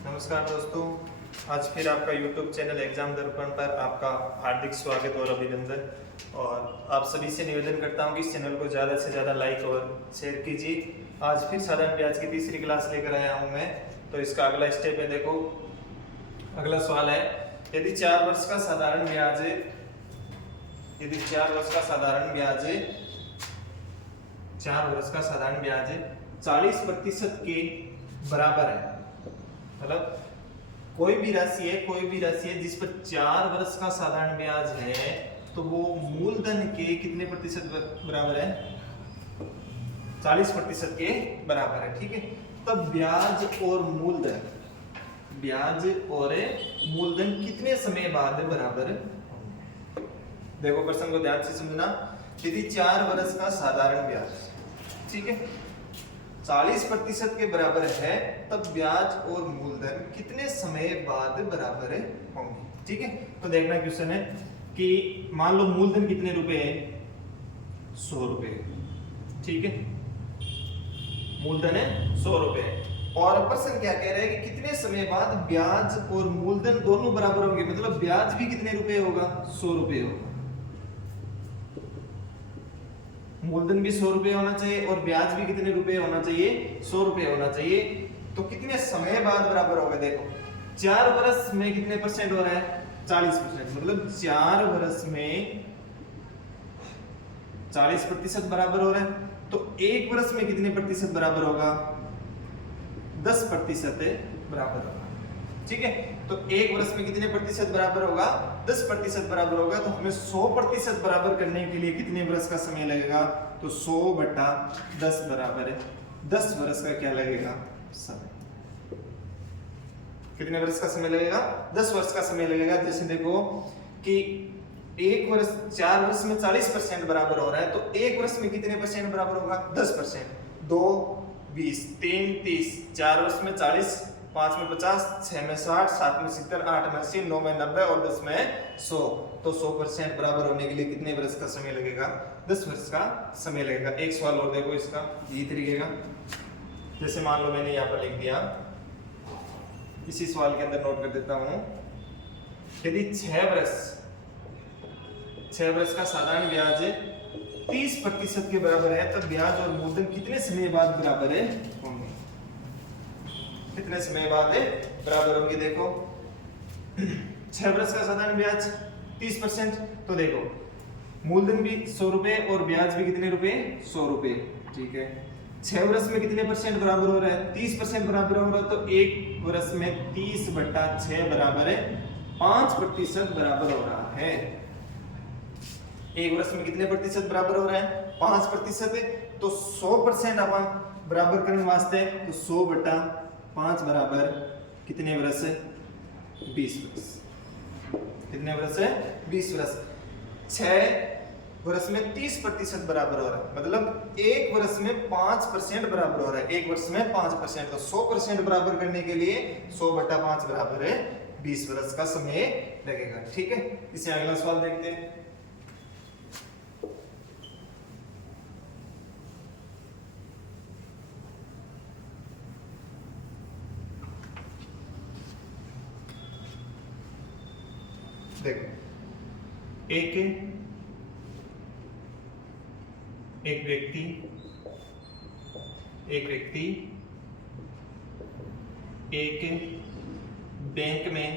नमस्कार दोस्तों, आज फिर आपका YouTube चैनल एग्जाम दर्पण पर आपका हार्दिक स्वागत और अभिनंदन। और आप सभी से निवेदन करता हूं कि इस चैनल को ज़्यादा से ज़्यादा लाइक और शेयर कीजिए। आज फिर साधारण ब्याज की तीसरी क्लास लेकर आया हूं मैं। तो इसका अगला स्टेप है, देखो अगला सवाल है, यदि 4 वर्ष का साधारण ब्याज 40% के बराबर है, मतलब कोई भी राशि है जिस पर 4 वर्ष का साधारण ब्याज है, तो वो मूलधन के कितने प्रतिशत बराबर है? 40% के बराबर है। ठीक है, तब ब्याज और मूलधन कितने समय बाद बराबर होंगे? देखो प्रश्न को ध्यान से समझना। यदि 4 वर्ष का साधारण ब्याज, ठीक है, 40% के बराबर है, तब ब्याज और मूलधन कितने समय बाद बराबर होंगे? ठीक है, तो देखना क्वेश्चन है कि मान लो मूलधन कितने रुपए है? 100 रुपए। ठीक है, मूलधन है 100 रुपए और प्रश्न क्या कह रहा है कि कितने समय बाद ब्याज और मूलधन दोनों बराबर होंगे, मतलब ब्याज भी कितने रुपए होगा? 100 रुपए होगा। मूलधन भी 100 रुपए होना चाहिए और ब्याज भी कितने रुपए होना चाहिए? 100 रुपए होना चाहिए। तो कितने समय बाद बराबर होगा? देखो 4 वर्ष में कितने परसेंट हो रहा है? 40%, मतलब 4 वर्ष में 40% बराबर हो रहा है। तो 1 वर्ष में कितने प्रतिशत बराबर होगा? 10% बराबर होगा। ठीक है, तो 1 वर्ष में कितने प्रतिशत बराबर होगा? 10% बराबर होगा। तो हमें 100% बराबर करने के लिए कितने वर्ष का समय लगेगा? तो 100/10 बराबर है 10 वर्ष का क्या लगेगा? समय। कितने वर्ष का समय लगेगा? 10 वर्ष का समय लगेगा। जैसे देखो कि 1 वर्ष 4 वर्ष में 40% बराबर हो रहा है, तो 1 वर्ष में कितने परसेंट बराबर होगा? 10%। 2 20 3 30, 4 वर्ष में 40, 5 में 50, 6 में 60, 7 में 70, 8 में 80, 9 में 90 और 10 में 100। तो 100% बराबर होने के लिए कितने वर्ष का समय लगेगा? 10 वर्ष का समय लगेगा। एक सवाल और देखो इसका, यही तरीके का। जैसे मान लो मैंने यहाँ पर लिख दिया, इसी सवाल के अंदर नोट कर देता हूं, यदि 6 वर्ष का साधारण ब्याज 30% के बराबर है, तब ब्याज और मूलधन कितने समय बाद बराबर होंगे? कितने समय बाद बराबर होंगे? देखो 6 वर्ष का साधारण ब्याज 30%, तो देखो मूलधन भी 100 रुपए और ब्याज भी कितने रुपए? 100 रुपए। ठीक है, 6 वर्ष में कितने परसेंट बराबर हो रहा है? 30% बराबर हो रहा है। तो 1 वर्ष में 30/6 बराबर है 5% बराबर हो रहा है। 1 वर्ष में कितने प्रतिशत बराबर हो रहा है? 5% है। तो 100% अपन बराबर करने वास्ते, तो 100/5 बराबर कितने वर्ष है? 20 वर्ष। कितने वर्ष है? 20 वर्ष। 6 वर्ष में 30% बराबर हो रहा है, मतलब 1 वर्ष में 5% बराबर हो रहा है। 1 वर्ष में 5%, तो 100% बराबर करने के लिए 100/5 बराबर है 20 वर्ष का समय लगेगा। ठीक है, इसे अगला सवाल देखते हैं। देखो एक व्यक्ति एक बैंक में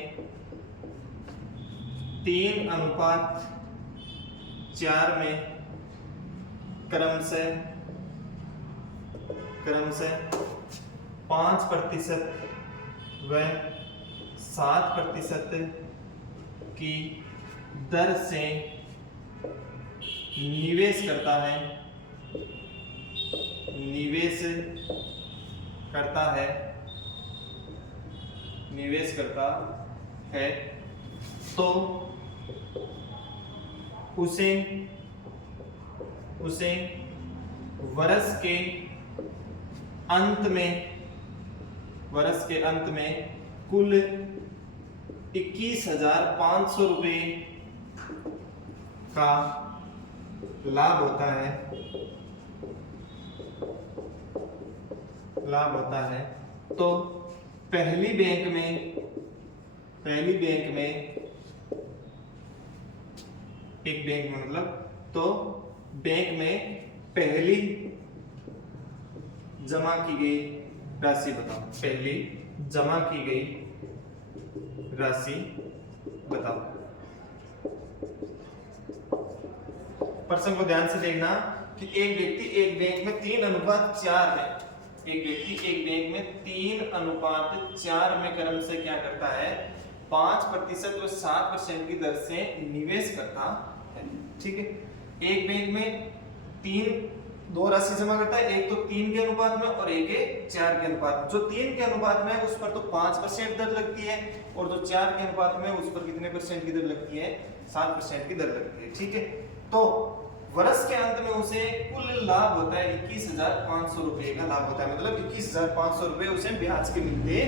3:4 में क्रमशः 5% व 7% की दर से निवेश करता है, तो उसे वर्ष के अंत में कुल 21,500 रुपए का लाभ होता है, तो पहली बैंक में एक बैंक में मतलब, तो बैंक में पहली जमा की गई राशि बताओ। पहली जमा की गई राशि बताओ। प्रश्न को ध्यान से देखना कि एक व्यक्ति एक बैंक में 3:4 है। एक व्यक्ति एक बैंक में 3:4 में क्रम से क्या करता है, 5% और 7% की दर से निवेश करता है। ठीक है, एक बैंक में दो राशि जमा करता है, एक तो 3 के अनुपात में और एक है 4 के अनुपात में। जो 3 के अनुपात में है उस पर तो 5% दर लगती है, और जो 4 के अनुपात में उस पर कितने परसेंट की दर लगती है, 7% की दर लगती है। ठीक है, तो वर्ष के अंत में उसे कुल लाभ होता है 21,500 रुपए का लाभ होता है, मतलब 21,500 रुपए उसे ब्याज के मिलते हैं।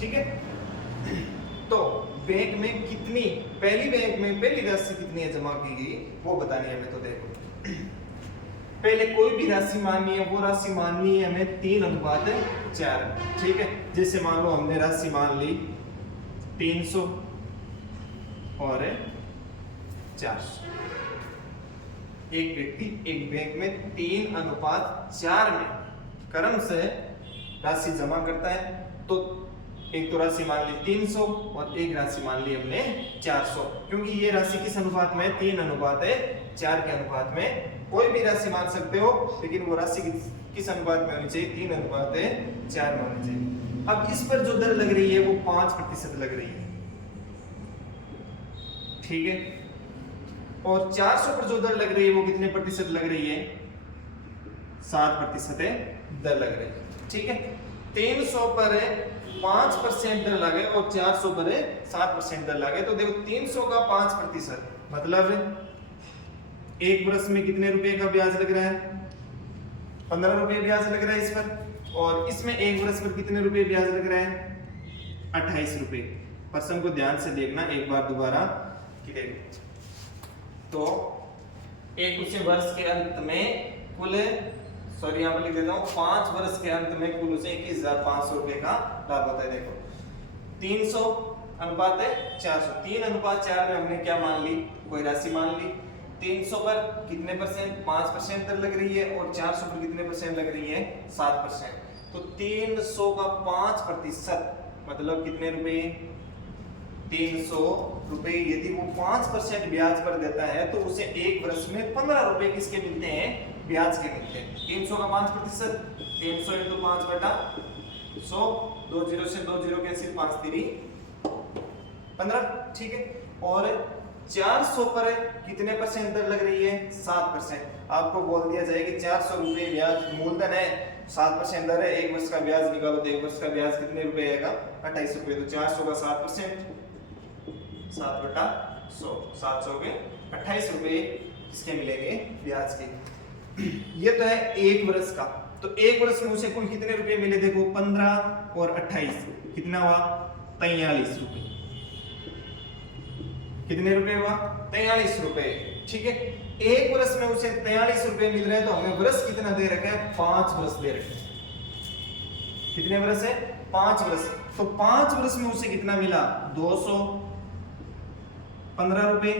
ठीक है, तो बैंक में कितनी, पहली बैंक में पहली राशि कितनी है जमा की गई वो बतानी है हमें। तो देखो, पहले कोई भी राशि माननी है, वो राशि माननी है हमें 3:4। ठीक है, जैसे मान लो हमने राशि मान ली 300 और 400। एक व्यक्ति एक बैंक में 3:4 में क्रम से राशि जमा करता है, तो एक तो राशि मान ली 300 और एक राशि मान ली हमने 400, क्योंकि ये राशि किस अनुपात में है, 3:4 के अनुपात में। कोई भी राशि मान सकते हो, लेकिन वो राशि किस अनुपात में होनी चाहिए, 3:4 में होनी चाहिए। अब इस पर जो दर लग रही है वो 5% लग रही है। ठीक है, और 400 पर जो दर लग रही है वो कितने प्रतिशत लग रही है, 7% दर लग रही है। ठीक है, 300 पर 5% दर लगे और 400 पर 7% दर लगे, तो देखो 300 का 5% मतलब एक वर्ष में कितने रुपए का ब्याज लग रहा है, 15 रुपए ब्याज लग रहा है इस पर, और इसमें एक वर्ष पर कितने रुपए ब्याज लग रहा है, 28 रुपए। प्रश्न को ध्यान से देखना एक बार दोबारा कि देखो, तो एक उसे वर्ष के अंत में कुल, सॉरी यहाँ पर लिख देता हूँ, 5 वर्ष के अंत में कुल उसे 21,500 रुपए का लाभ होता है। देखो 300:400, 3:4 में हमने क्या मान ली, कोई राशि मान ली। 300 पर कितने परसेंट, 5% दर लग रही है, और 400 पर कितने परसेंट लग रही है, 7%। तो 300 का 5% मतलब कितने रुपए, 300 रुपए। यदि वो 5% ब्याज पर देता है तो उसे एक वर्ष में 15 रुपए किसके मिलते हैं, ब्याज के मिलते हैं। 300 का 5%, 300 × 5/100, 2 0 से 2 0 कैंसिल, 5 3 15। ठीक है, और 400 पर कितने परसेंट दर लग रही है, 7%। आपको बोल दिया जाए कि 400 रुपए ब्याज मूलधन है, 7% दर है, एक वर्ष का ब्याज निकालो तो एक वर्ष का ब्याज कितने रुपए आएगा, 28 रुपए। तो 400 का 7%, 7/100, 700 के 28 रुपए किसके मिलेंगे, ब्याज के। ये तो है एक वर्ष का। तो एक वर्ष में उसे कुल कितने रुपए मिले, देखो 15 और 28 कितना हुआ, 43 रुपए। कितने रुपए हुआ, 43 रुपए। ठीक है, एक वर्ष में उसे 43 रुपए मिल रहे हैं, तो हमें वर्ष कितना दे रखा है, 5 वर्ष दे रखे हैं। कितने वर्ष है, 5 वर्ष। तो 5 वर्ष में उसे कितना मिला, 215 रुपए,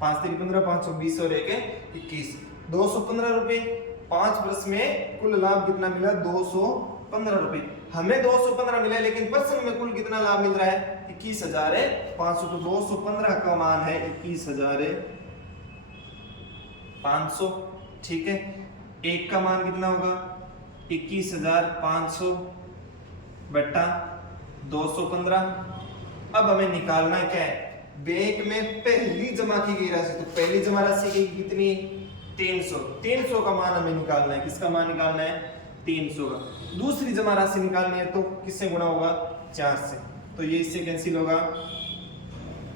5 3 15, 520 और 1 21, 215 रुपए। 5 वर्ष में कुल लाभ कितना मिला, 215 रुपए। हमें 215 मिला, लेकिन प्रश्न में कुल कितना लाभ मिल रहा है, 21,500। तो 215 का मान है 21,500। ठीक है, एक का मान कितना होगा, 21,500 बटा 215। अब हमें निकालना क्या है, बैंक में पहली जमा की गई राशि। तो पहली जमा राशि की कितनी, 300। 300 का मान हमें निकालना है, किसका मान निकालना है, 300 का। दूसरी जमा राशि निकालनी है तो किससे गुणा होगा, 4 से। तो ये इससे कैंसिल होगा,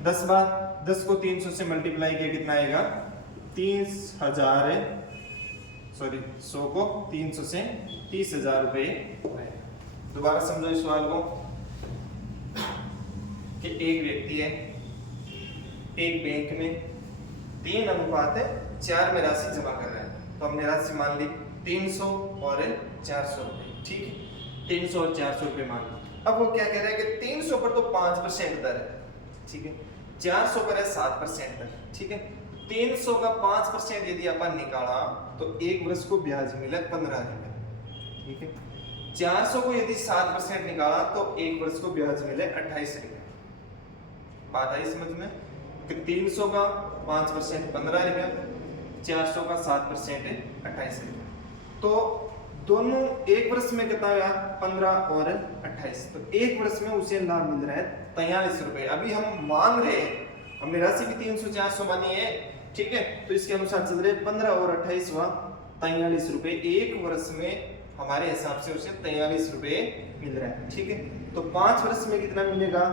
10 बार 10 को 300 से मल्टीप्लाई किया कितना आएगा, 30,000, सॉरी 100 को 300 से 30,000 रुपए। दोबारा समझो इस सवाल को कि एक व्यक्ति है, एक बैंक में 3:4 में राशि जमा कर रहा है। तो हमने राशि मान ली 300 और 400 रुपए। ठीक है, 300 और 400 रुपए मान लो। अब वो क्या कह रहा है कि 300 पर तो 5% दर है, ठीक है, 400 पर है 7% दर, ठीक है। 300 का 5% यदि अपन निकाला तो एक वर्ष को ब्याज मिले 15 रुपए, ठीक है। 400 को यदि 7% निकाला तो एक वर्ष को ब्याज मिले 28 रुपए। बात आई समझ में कि 300 का 5% 15 रुपया, 400 का 7% 28 रुपया। तो दोनों एक वर्ष में कितना हुआ 15 और 28, तो एक वर्ष में उसे लाभ मिल रहा है 43 रुपए। अभी हम मान रहे हैं, हमने राशि भी 300 400 मानी है, ठीक है, तो इसके अनुसार चल रहे 15 और 28 हुआ 43 रुपए। एक वर्ष में हमारे हिसाब से उसे 43 रुपए मिल रहा है, ठीक है। तो 5 वर्ष में कितना मिलेगा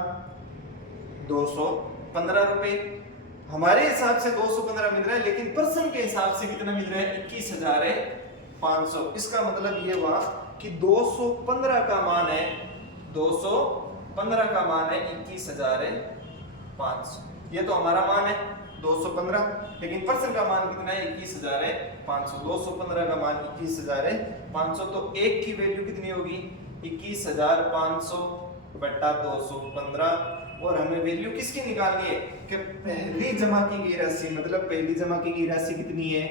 215 रुपए। हमारे हिसाब से 215 मिल रहा है, लेकिन पर्सन के हिसाब से कितना मिल रहा है 21,500। इसका मतलब ये हुआ कि 215 का मान है 215 का मान है 21,500। ये तो हमारा मान है 215, लेकिन पर्सन का मान कितना है 21,500। 215 का मान 21,500, तो एक की वैल्यू कितनी होगी 21,500 बटा 215। और हमें वैल्यू किसकी निकालनी है कि पहली जमा की गई राशि, मतलब पहली जमा की गई राशि कितनी है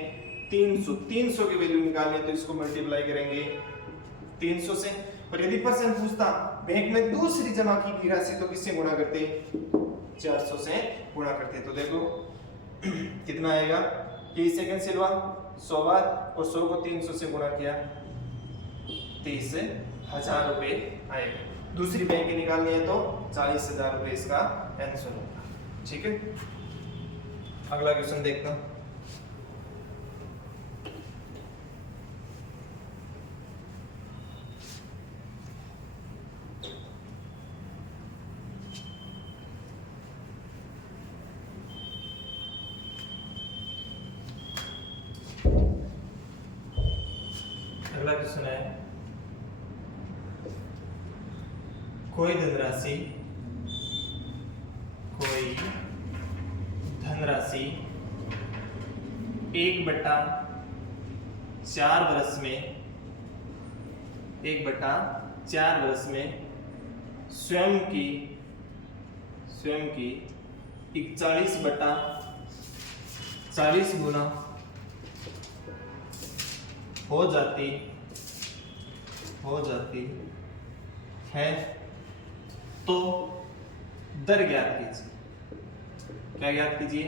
300। 300 की वैल्यू निकालनी है तो इसको मल्टीप्लाई करेंगे 300 से। और यदि परसेंट पूछता बैंक में दूसरी जमा की गई राशि तो किससे गुणा करते 400 से गुणा करते। तो देखो कितना आएगा, 30 से कैंसिल हुआ 100 बार, और 100 को 300 से गुणा किया 30,000 रुपए आएगा। दूसरी बैंक की निकालनी है तो 40,000 रुपए इसका आंसर होगा, ठीक है। अगला क्वेश्चन देखता हूं। अगला क्वेश्चन है, कोई धनराशि 1/4 वर्ष में 1/4 वर्ष में स्वयं की 41/40 गुना हो जाती है तो दर ज्ञात कीजिए। क्या ज्ञात कीजिए,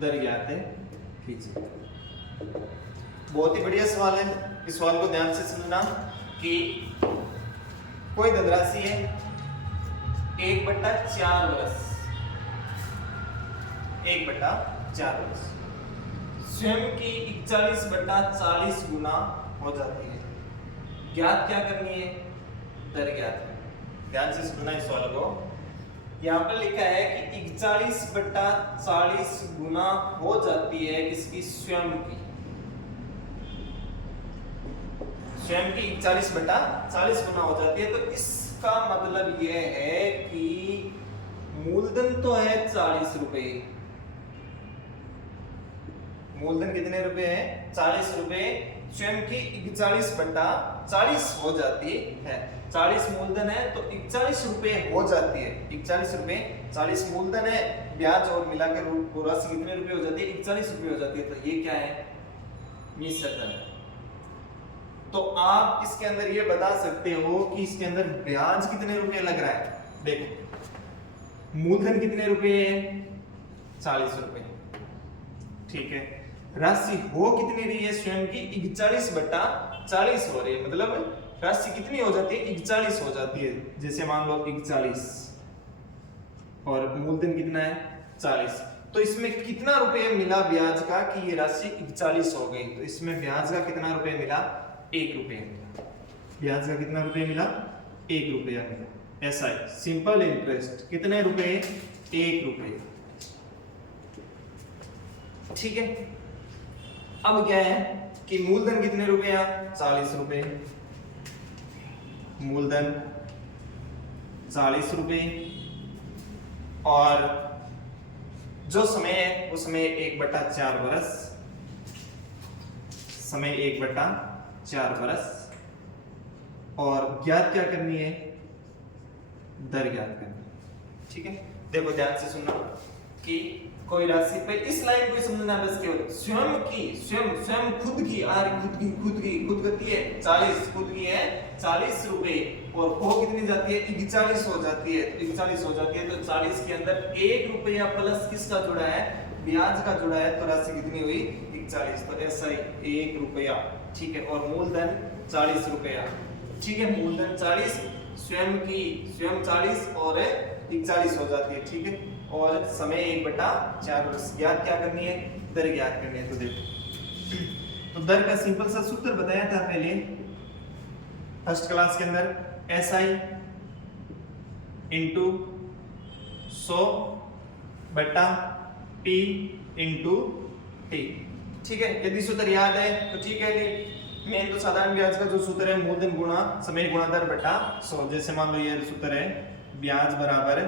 दर ज्ञात कीजिए। बहुत ही बढ़िया सवाल है, इस सवाल को ध्यान से सुनना कि कोई धनराशि है 1/4 वर्ष, 1/4 वर्ष स्वयं की 41/40 गुना हो जाती है। ज्ञात क्या करनी है, दर ज्ञात। ध्यान से सुनना इस सवाल को। यहाँ पर लिखा है कि 41/40 गुना हो जाती है किसकी, स्वयं की 41/40 गुना हो जाती है। तो इसका मतलब यह है कि मूलधन तो है 40 रुपए, मूलधन कितने रुपए है 40 रुपए, स्वयं की 41/40 हो जाती है। 40 मूलधन है तो 41 रुपए हो जाती है, 41 रुपए, 40 मूलधन है, ब्याज और मिलाकर राशि कितने रुपए हो जाती है 41 रुपए हो जाती है। तो ये क्या है, निश्चित है। तो आप इसके अंदर ये बता सकते हो कि इसके अंदर ब्याज कितने रुपए लग रहा है। देखो मूलधन कितने रुपए है 40 रुपए, ठीक है। राशि हो कितनी रही है स्वयं की 41/40 हो रही है, मतलब राशि कितनी हो जाती है 41 हो जाती है। जैसे मान लो 41 और मूलधन कितना है 40, तो इसमें कितना रुपए मिला ब्याज का कि ये राशि 41 हो गई। तो इसमें ब्याज का कितना रुपए मिला 1 रुपये मिला। ब्याज का कितना रुपए मिला 1 रुपया मिला। ऐसा है सिंपल इंटरेस्ट, कितने रुपए 1 रुपये, ठीक है। अब क्या है कि मूलधन कितने रुपए है 40 रुपए, मूलधन 40 रुपए, और जो समय है वो समय 1/4 वर्ष, समय 1/4 वर्ष, और ज्ञात क्या करनी है, दर ज्ञात करनी है। ठीक है, देखो ध्यान से सुनना कि कोई राशि पे इस लाइन को समझना बस केवल स्वयं की स्वयं खुद की खुद गति है 40, खुद की है 40 रुपए और वो कितनी जाती है 41 हो जाती है, 41 हो जाती है। तो 40 के अंदर 1 रुपया प्लस किसका जुड़ा है, ब्याज का जुड़ा है, तो राशि कितनी हुई 41। तो ऐसा ही 1 रुपया, ठीक है, और मूलधन 40 रुपया, ठीक है, मूलधन 40, स्वयं 40 और 41 हो जाती है। ठीक है, और समय 1/4 ज्ञात क्या करनी है, दर ज्ञात करनी है। तो देखो, तो दर का सिंपल सा सूत्र बताया था पहले फर्स्ट क्लास के अंदर, SI into 100/P into T। ठीक है, यदि सूत्र याद है तो ठीक है, मेन तो साधारण ब्याज का जो सूत्र है मूलधन गुणा समय गुणा दर बटा 100। जैसे मान लो ये सूत्र है ब्याज बराबर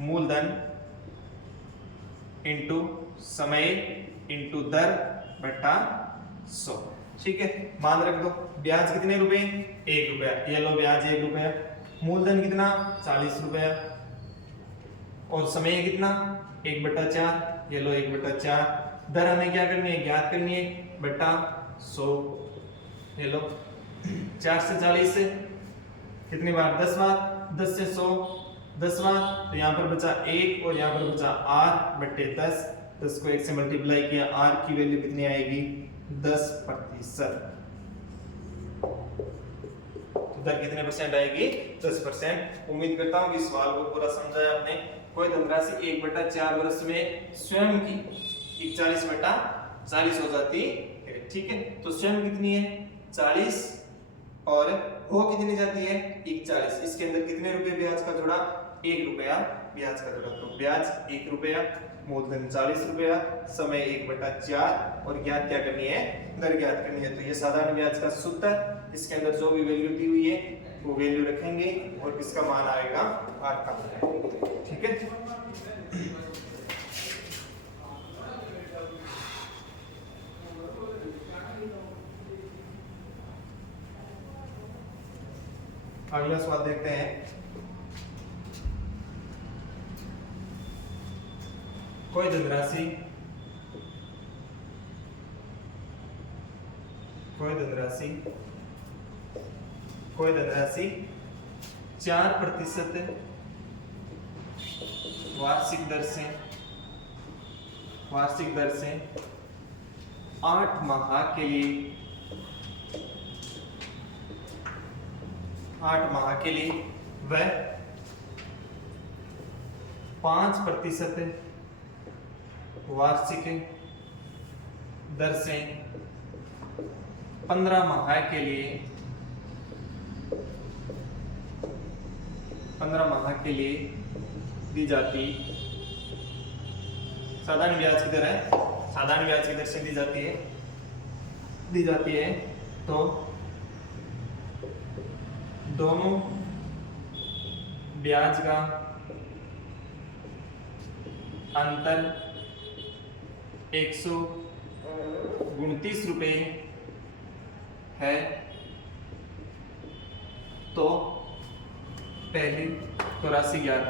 मूलधन इंटू समय इंटू दर बटा 100। ठीक है, मान रख दो ब्याज कितने रुपए, 1 रुपया, ये लो ब्याज 1 रुपया, मूलधन कितना 40 रुपया, और समय कितना 1/4, ये लो 1/4, दर हमें क्या करनी है, ज्ञात करनी है, बटा 100, ये लो 4 से 40 से कितनी बार, 10 बार, 10 से 100 10 बार, तो यहाँ पर बचा 1 और यहाँ पर बचा r/10, 10 को 1 से मल्टीप्लाई किया, r की वैल्यू कितनी आएगी 10%। तो दर कितने परसेंट आएगी, 10%। उम्मीद करता हूँ कि सवाल को पूरा समझा है आपने। कोई धनराशि 1/4 वर्ष में स्वयं की 41/40 हो जाती है। ठीक है, तो स्वयं कितनी है 40 और हो कितनी जाती है 41। इसके अंदर कितने रुपए ब्याज का जुड़ा, 1 रुपया ब्याज का जुड़ा। तो ब्याज 1 रुपया, मूलधन 40 रुपया, समय 1/4 और ज्ञात क्या करनी है, दर ज्ञात करनी है। तो ये साधारण ब्याज का सूत्र, इसके अंदर जो भी वैल्यू दी हुई है वो वैल्यू रखेंगे और किसका मान आएगा, r का। ठीक है, अगला सवाल देखते हैं। कोई धनराशि 4% वार्षिक दर से 8 माह के लिए वह 5% वार्षिक दर से 15 माह के लिए दी जाती साधारण ब्याज की दर है, साधारण ब्याज की दर से दी जाती है। तो दोनों ब्याज का अंतर 129 रुपए है। तो पहली तो राशि ज्ञात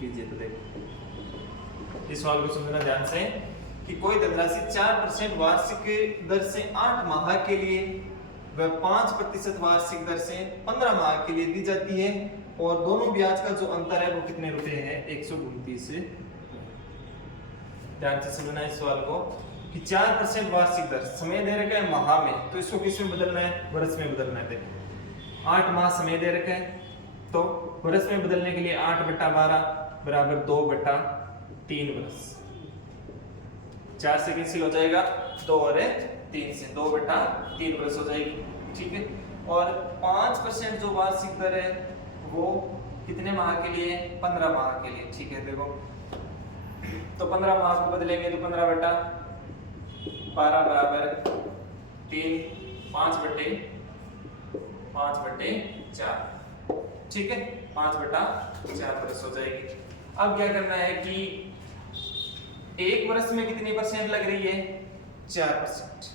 कीजिए। तो देखो इस सवाल को समझना ध्यान से कि कोई धनराशि 4% वार्षिक दर से 8 माह के लिए वह 5% वार्षिक दर से 15 माह के लिए दी जाती है और दोनों ब्याज का जो अंतर है वो कितने रुपए है, 129। ध्यान से समझना इस सवाल को कि 4% वार्षिक दर, समय दे रखा है माह में, तो इसको किस में बदलना है, वर्ष में बदलना है। देखो 8 माह समय दे रखा है, तो वर्ष में बदलने के लिए 8/12 बराबर 2/3 वर्ष। 4 से कैंसिल हो जाएगा, 2 और 3 से 2/3 वर्ष हो जाएगी। ठीक है, और 5% जो वार्षिक दर है वो कितने माह के लिए, 15 माह के लिए। ठीक है, देखो तो 15 माह को बदलेंगे तो 15/12 बराबर 3, 5/4। ठीक है, 5/4 वर्ष हो जाएगी। अब क्या करना है कि एक वर्ष में कितनी परसेंट लग रही है, 4%।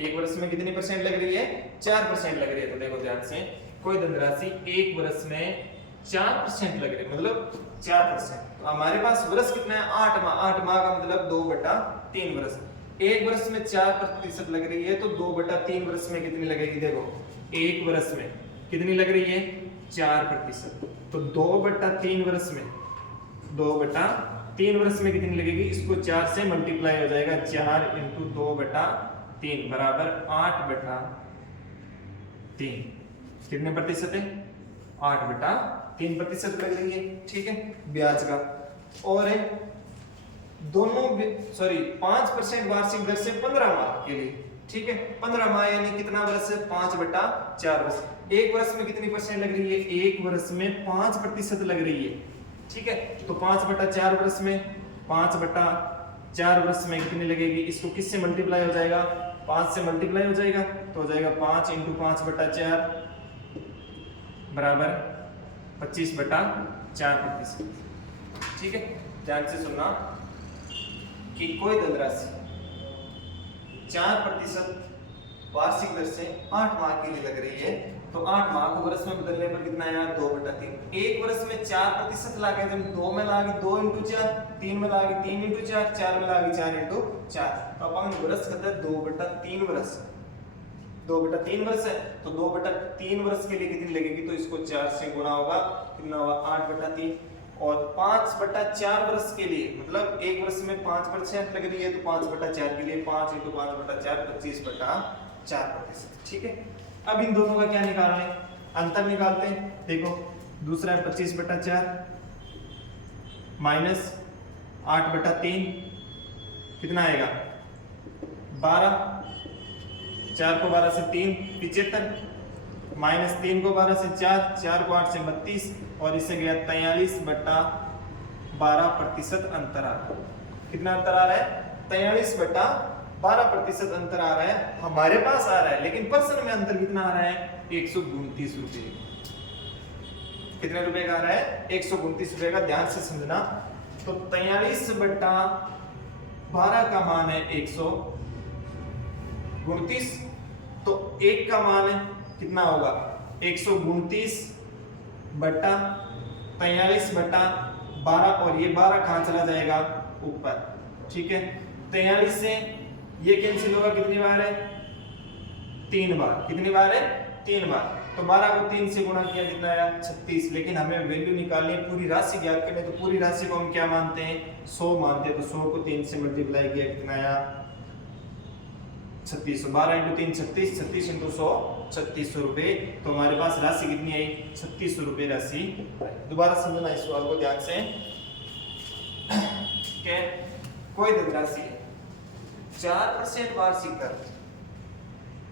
एक वर्ष में कितनी परसेंट लग रही है? 4% लग रही है। तो देखो ध्यान से, कोई धनराशि एक वर्ष में 4% लग रही है, मतलब 4%। तो हमारे पास वर्ष कितना है? 8 माह। 8 माह का मतलब 2/3 वर्ष। एक वर्ष में 4% लग रही है, तो 2/3 वर्ष में कितनी लगेगी? देखो एक वर्ष में कितनी लग रही है? 4%। तो 2/3 वर्ष में 2/3 वर्ष में कितनी लगेगी? इसको 4 से मल्टीप्लाई हो जाएगा। 4 × 2/3 बराबर 8/3। कितने प्रतिशत है? 8/3% लग रही है। ठीक है, ब्याज का। और दोनों 5% वार्षिक दर से 15 माह के लिए। ठीक है, 15 माह यानी कितना वर्ष है? 5/4 वर्ष। एक वर्ष में कितनी परसेंट लग रही है? एक वर्ष में 5% लग रही है। ठीक है, तो 5/4 वर्ष में 5/4 वर्ष में कितनी लगेगी? इसको किससे मल्टीप्लाई हो जाएगा? 5 से मल्टीप्लाई हो जाएगा, तो हो जाएगा 5 × 5/4 बराबर 25/4%। ठीक है, ध्यान से सुनना कि कोई धनराशि 4% वार्षिक दर से 8 माह के लिए लग रही है, तो 8 माह को वर्ष में बदलने पर कितना आया? 2/3। एक वर्ष में 4% लागे, जब 2 में लागे 2 × 4, 3 में लागे 3 × 4, 4 में लागे 4 × 4। तो अपन वर्ष कहते हैं 2/3 वर्ष। 2/3 वर्ष है, तो 2/3 वर्ष के लिए कितनी लगेगी? तो इसको 4 से गुणा होगा, कितना होगा? 8/3। और 5/4 वर्ष के लिए, मतलब एक वर्ष में 5% लग रही है, तो 5/4 के लिए 5 × 5/4 25/4%। ठीक है, अब इन दोनों का क्या निकालना है? अंतर निकालते हैं। देखो दूसरा है 25/4 माइनस 8/3 कितना आएगा? 12। 4 को 12 से 3 75, माइनस 3 को 12 से 4, 4 को 8 से 32, और इससे गया 43/12% अंतर आ रहा है। कितना अंतर आ रहा है? 43/12% अंतर आ रहा है, हमारे पास आ रहा है। लेकिन पर्सन में अंतर कितना आ रहा है? 129 रुपए। कितने रुपए का आ रहा है? 129 रुपए का। ध्यान से समझना। तो 43/12 का मान है 129, तो 1 का मान है कितना होगा? 129/43/12, और ये 12 कहां चला जाएगा? ऊपर। ठीक है, 43 से ये कैंसिल होगा, कितनी बार है? 3 बार। कितनी बार है? 3 बार। तो 12 को 3 से गुणा किया, कितना आया? 36। लेकिन हमें वैल्यू निकालनी है, पूरी राशि ज्ञात करनी है, तो पूरी राशि को हम क्या मानते हैं? 100 मानते हैं। तो 100 को 3 से मल्टीप्लाई किया, कितना आया? 3600। 12 × 3 36, 36 × 100 3600 रुपए। तो हमारे पास राशि कितनी आई? 3600 रुपए राशि। दोबारा समझना इस सवाल को ध्यान से। कोई धनराशि 4% वार्षिक दर,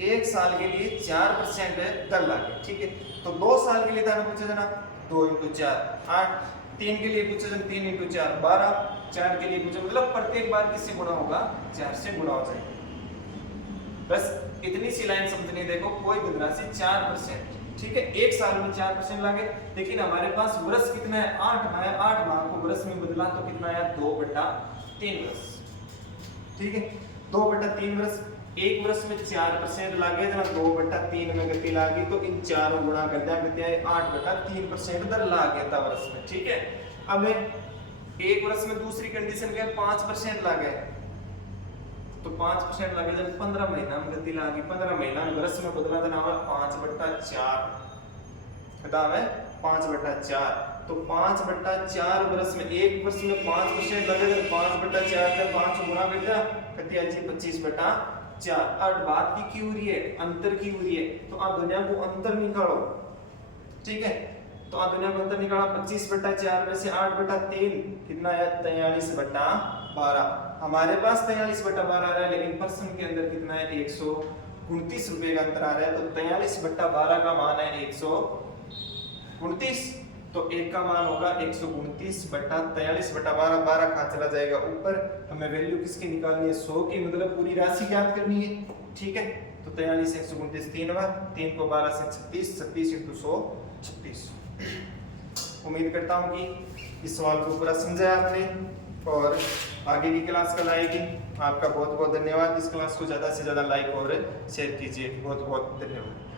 एक साल के लिए 4% दर लागे। ठीक है, तो 2 साल के लिए दाना पूछा जाना 2 × 4 8, 3 के लिए पूछा जाना 3 × 4 12, 4 के लिए पूछा, मतलब प्रत्येक बार किससे गुणा होगा? 4 से गुणा हो जाएगा। बस इतनी सी लाइन समझनी। देखो कोई धनराशि 4%, ठीक है, एक साल में 4% लागे, लेकिन हमारे पास वर्ष कितना है? 8 माह है। 8 माह को वर्ष में बदला तो कितना आया? 2/3 वर्ष। ठीक है, 2/3 वर्ष। एक वर्ष में 4% लागे, जब 2/3 में गति लागी, तो इन चारों गुणा कर दिया, गति आई 8/3% दर लागे था वर्ष में। ठीक है, अब एक वर्ष में दूसरी कंडीशन क्या है? 5% लागे, तो 5% लगे, जब 15 महीना में गति लागी, 15 महीना में वर्ष में बदला था ना 5/4, बताओ है 5/4। तो 5/4 वर्ष में, एक वर्ष में 5% लगे, जब 5/4 से 5 गुणा कर दिया, गति आई 25/4। अब बात की हो रही है? अंतर की हो रही है। तो आप दुनिया को अंतर निकालो। ठीक है, तो आप दुनिया को अंतर निकाला, 25/4 में से 8/3 कितना आया? 43/12। हमारे पास 43/12 आ रहा है, लेकिन पर्सन के अंदर कितना है? 129 रुपए का अंतर आ रहा है। तो 43/12 का मान है 129, तो एक का मान होगा 129/43/12। 12 कहां चला जाएगा? ऊपर। हमें वैल्यू किसकी निकालनी है? 100 की, मतलब पूरी राशि ज्ञात करनी है। ठीक है, तो 43 129 3 बार, 3 को 12 से 36, 36 × 100 36। उम्मीद करता हूं कि इस सवाल को पूरा समझा आपने। और आगे की क्लास कल आएगी। आपका बहुत बहुत धन्यवाद। इस क्लास को ज़्यादा से ज़्यादा लाइक और शेयर कीजिए। बहुत बहुत धन्यवाद।